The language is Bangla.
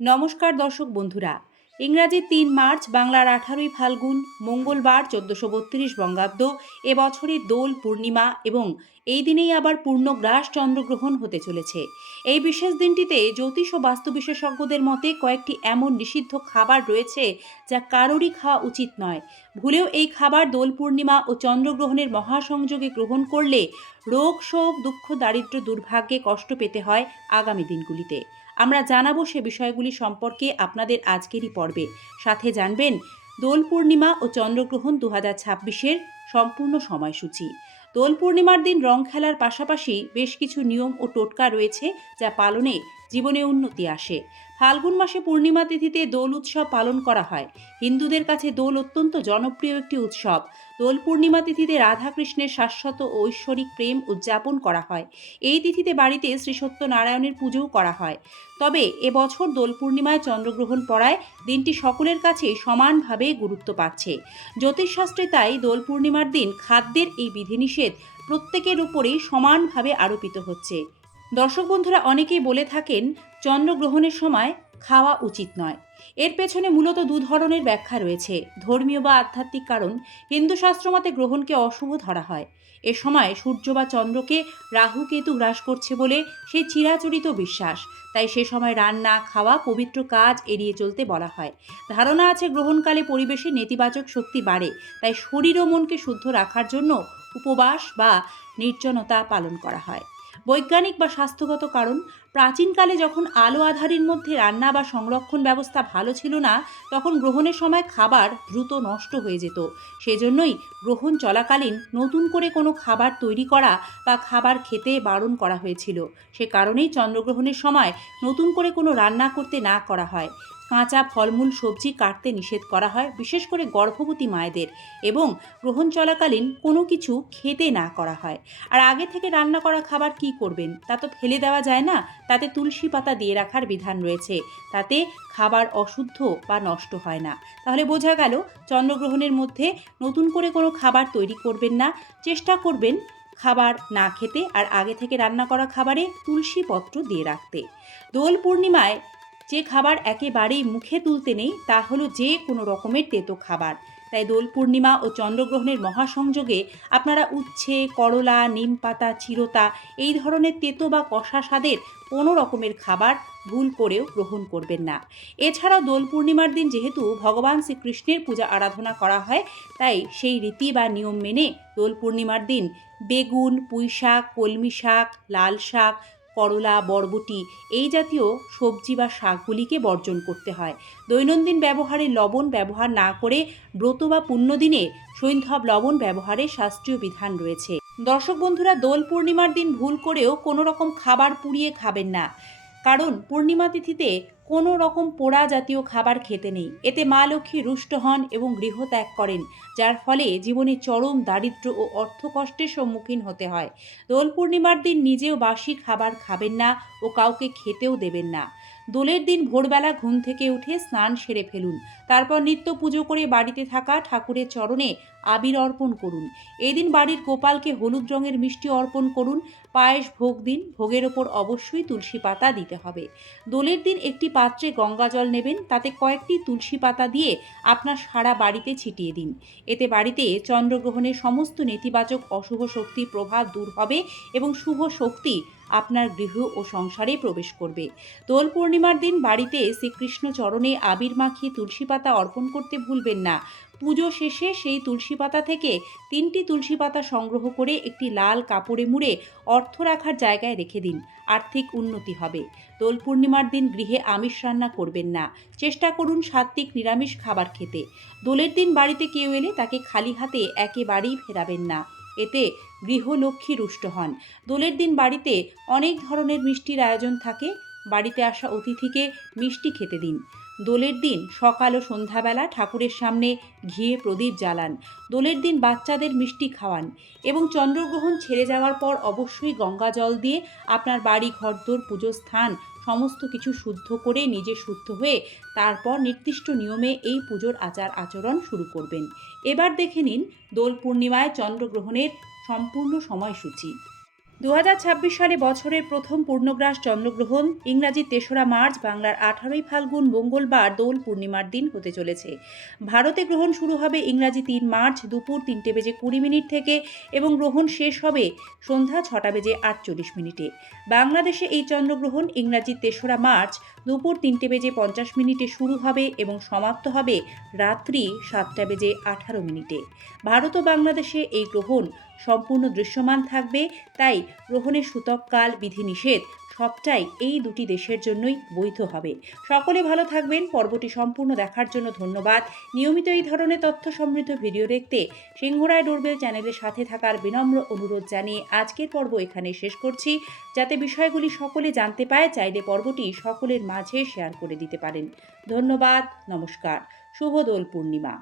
নমস্কার দর্শক বন্ধুরা। ইংরাজি ৩ মার্চ, বাংলার ১৮ই ফাল্গুন, মঙ্গলবার ১৪৩২ বঙ্গাব্দ। এবছরের দোল পূর্ণিমা এবং এই দিনেই আবার পূর্ণগ্রাস চন্দ্রগ্রহণ হতে চলেছে। এই বিশেষ দিনটিতে জ্যোতিষ ও বাস্তু বিশেষজ্ঞদের মতে কয়েকটি এমন নিষিদ্ধ খাবার রয়েছে যা কারোরই খাওয়া উচিত নয়। ভুলেও এই খাবার দোল পূর্ণিমা ও চন্দ্রগ্রহণের মহাসংযোগে গ্রহণ করলে রোগ, শোক, দুঃখ, দারিদ্র্য, দুর্ভাগ্যে কষ্ট পেতে হয় আগামী দিনগুলিতে। আমরা জানাবো সে বিষয়গুলি সম্পর্কে আপনাদের আজকেরই পর্বে। সাথে জানবেন দোল পূর্ণিমা ও চন্দ্রগ্রহণ ২০২৬-এর সম্পূর্ণ সময়সূচি। দোল পূর্ণিমার দিন রং খেলার পাশাপাশি বেশ কিছু নিয়ম ও টোটকা রয়েছে যা পালনে জীবনে উন্নতি আসে। ফাল্গুন মাসে পূর্ণিমা তিথিতে দোল উৎসব পালন করা হয়। হিন্দুদের কাছে দোল অত্যন্ত জনপ্রিয় একটি উৎসব। দোল পূর্ণিমা তিথিতে রাধাকৃষ্ণের শাশ্বত ও ঐশ্বরিক প্রেম উদযাপন করা হয়। এই তিথিতে বাড়িতে শ্রী সত্যনারায়ণের পুজোও করা হয়। তবে এবছর দোল পূর্ণিমায় চন্দ্রগ্রহণ পড়ায় দিনটি সকলের কাছে সমানভাবে গুরুত্ব পাচ্ছে। জ্যোতিষশাস্ত্রে তাই দোল পূর্ণিমার দিন খাদ্যের এই বিধিনিষেধ প্রত্যেকের উপরেই সমানভাবে আরোপিত হচ্ছে। দর্শক বন্ধুরা, অনেকেই বলে থাকেন চন্দ্রগ্রহণের সময় খাওয়া উচিত নয়। এর পেছনে মূলত দু ধরনের ব্যাখ্যা রয়েছে। ধর্মীয় বা আধ্যাত্মিক কারণ। হিন্দু শাস্ত্রমতে গ্রহণকে অশুভ ধরা হয়। এ সময় সূর্য বা চন্দ্রকে রাহু কেতু গ্রাস করছে বলে সেই চিরাচরিত বিশ্বাস। তাই সে সময় রান্না, খাওয়া, পবিত্র কাজ এড়িয়ে চলতে বলা হয়। ধারণা আছে গ্রহণকালে পরিবেশে নেতিবাচক শক্তি বাড়ে, তাই শরীর ও মনকে শুদ্ধ রাখার জন্য উপবাস বা নির্জনতা পালন করা হয়। বৈজ্ঞানিক বা স্বাস্থ্যগত কারণ। প্রাচীনকালে যখন আলো আঁধারির মধ্যে রান্না বা সংরক্ষণ ব্যবস্থা ভালো ছিল না, তখন গ্রহণের সময় খাবার দ্রুত নষ্ট হয়ে যেত। সেজন্যই গ্রহণ চলাকালীন নতুন করে কোনো খাবার তৈরি করা বা খাবার খেতে বারণ করা হয়েছিল। সে কারণেই চন্দ্রগ্রহণের সময় নতুন করে কোনো রান্না করতে না করা হয়। কাঁচা ফলমূল, সবজি কাটতে নিষেধ করা হয়, বিশেষ করে গর্ভবতী মায়েদের, এবং গ্রহণ চলাকালীন কোনো কিছু খেতে না করা হয়। আর আগে থেকে রান্না করা খাবার কি করবেন? তা তো ফেলে দেওয়া যায় না। তাতে তুলসী পাতা দিয়ে রাখার বিধান রয়েছে। তাতে খাবার অশুদ্ধ বা নষ্ট হয় না। তাহলে বোঝা গেল, চন্দ্রগ্রহণের মধ্যে নতুন করে কোনো খাবার তৈরি করবেন না। চেষ্টা করবেন খাবার না খেতে, আর আগে থেকে রান্না করা খাবারে তুলসী পত্র দিয়ে রাখতে। দোল পূর্ণিমায় যে খাবার একেবারেই মুখে তুলতে নেই তা হলো যে কোনো রকমের তেতো খাবার। তাই দোল পূর্ণিমা ও চন্দ্রগ্রহণের মহাসংযোগে আপনারা উচ্ছে, করলা, নিম পাতা, চিরতা এই ধরনের তেতো বা কষা স্বাদের কোনো রকমের খাবার ভুল করেও গ্রহণ করবেন না। এছাড়াও দোল পূর্ণিমার দিন যেহেতু ভগবান শ্রীকৃষ্ণের পূজা আরাধনা করা হয়, তাই সেই রীতি বা নিয়ম মেনে দোল পূর্ণিমার দিন বেগুন, পুঁই শাক, কলমি শাক, লাল শাক, করলা, বরবটি এই জাতীয় সবজি বা শাকগুলিকে বর্জন করতে হয়। দৈনন্দিন ব্যবহারে লবণ ব্যবহার না করে ব্রত বা পুণ্যদিনে সৈন্ধব লবণ ব্যবহারের শাস্ত্রীয় বিধান রয়েছে। দর্শক বন্ধুরা, দোল পূর্ণিমার দিন ভুল করেও কোনো রকম খাবার পুড়িয়ে খাবেন না। কারণ পূর্ণিমা তিথিতে কোনো রকম পোড়া জাতীয় খাবার খেতে নেই। এতে মা লক্ষ্মী রুষ্ট হন এবং গৃহত্যাগ করেন, যার ফলে জীবনে চরম দারিদ্র্য ও অর্থকষ্টের সম্মুখীন হতে হয়। দোল পূর্ণিমার দিন নিজেও বাসি খাবার খাবেন না ও কাউকে খেতেও দেবেন না। দোলের দিন ভোরবেলা ঘুম থেকে উঠে স্নান সেরে ফেলুন। তারপর নিত্য পুজো করে বাড়িতে থাকা ঠাকুরের চরণে আবির অর্পণ করুন। এদিন বাড়ির গোপালকে হলুদ রঙের মিষ্টি অর্পণ করুন। পায়েস ভোগ দিন। ভোগের ওপর অবশ্যই তুলসী পাতা দিতে হবে। দোলের দিন একটি পাত্রে গঙ্গা জল নেবেন, তাতে কয়েকটি তুলসী পাতা দিয়ে আপনার সারা বাড়িতে ছিটিয়ে দিন। এতে বাড়িতে চন্দ্রগ্রহণের সমস্ত নেতিবাচক অশুভ শক্তির প্রভাব দূর হবে এবং শুভ শক্তি আপনার গৃহ ও সংসারে প্রবেশ করবে। দোল পূর্ণিমার দিন বাড়িতে শ্রীকৃষ্ণ চরণে আবির মাখিয়ে তুলসী পাতা অর্পণ করতে ভুলবেন না। পুজো শেষে সেই তুলসী পাতা থেকে 3টি তুলসী পাতা সংগ্রহ করে একটি লাল কাপড়ে মুড়ে অর্থ রাখার জায়গায় রেখে দিন। আর্থিক উন্নতি হবে। দোল পূর্ণিমার দিন গৃহে আমিষ রান্না করবেন না। চেষ্টা করুন সাত্ত্বিক নিরামিষ খাবার খেতে। দোলের দিন বাড়িতে কেউ এলে তাকে খালি হাতে একেবারেই ফেরাবেন না। এতে গৃহলক্ষ্মী রুষ্ট হন। দোলের দিন বাড়িতে অনেক ধরনের মিষ্টির আয়োজন থাকে। বাড়িতে আসা অতিথিকে মিষ্টি খেতে দিন। দোলের দিন সকাল ও সন্ধ্যাবেলা ঠাকুরের সামনে ঘিয়ে প্রদীপ জ্বালান। দোলের দিন বাচ্চাদের মিষ্টি খাওয়ান এবং চন্দ্রগ্রহণ ছেড়ে যাওয়ার পর অবশ্যই গঙ্গা জল দিয়ে আপনার বাড়ি, ঘরদোর, পুজো স্থান সমস্ত কিছু শুদ্ধ করে নিজে শুদ্ধ হয়ে তারপর নির্দিষ্ট নিয়মে এই পুজোর আচার আচরণ শুরু করবেন। এবার দেখে নিন দোল পূর্ণিমায় চন্দ্রগ্রহণের সম্পূর্ণ সময়সূচি। 2026 সালে বছরের প্রথম পূর্ণগ্রাস চন্দ্রগ্রহণ ইংরাজি 3রা মার্চ, বাংলার 18ই ফাল্গুন মঙ্গলবার দোল পূর্ণিমার দিন হতে চলেছে। ভারতে গ্রহণ শুরু হবে ইংরাজি 3 মার্চ দুপুর 3:20 থেকে এবং গ্রহণ শেষ হবে সন্ধ্যা 6:48 বাংলাদেশে এই চন্দ্রগ্রহণ ইংরাজি 3রা মার্চ দুপুর 3:50 শুরু হবে এবং সমাপ্ত হবে রাত্রি 7:18। ভারত ও বাংলাদেশে এই গ্রহণ সম্পূর্ণ দৃশ্যমান থাকবে, তাই গ্রহণের সূতককাল, বিধিনিষেধ সবটাই এই দুটি দেশের জন্যই বৈধ হবে। সকলে ভালো থাকবেন। পর্বটি সম্পূর্ণ দেখার জন্য ধন্যবাদ। নিয়মিত এই ধরনের তথ্য সমৃদ্ধ ভিডিও দেখতে সিংহরায় ডোরবেল চ্যানেলের সাথে থাকার বিনম্র অনুরোধ জানিয়ে আজকের পর্ব এখানে শেষ করছি। যাতে বিষয়গুলি সকলে জানতে পায়, চাইলে পর্বটি সকলের মাঝে শেয়ার করে দিতে পারেন। ধন্যবাদ। নমস্কার। শুভ দোল পূর্ণিমা।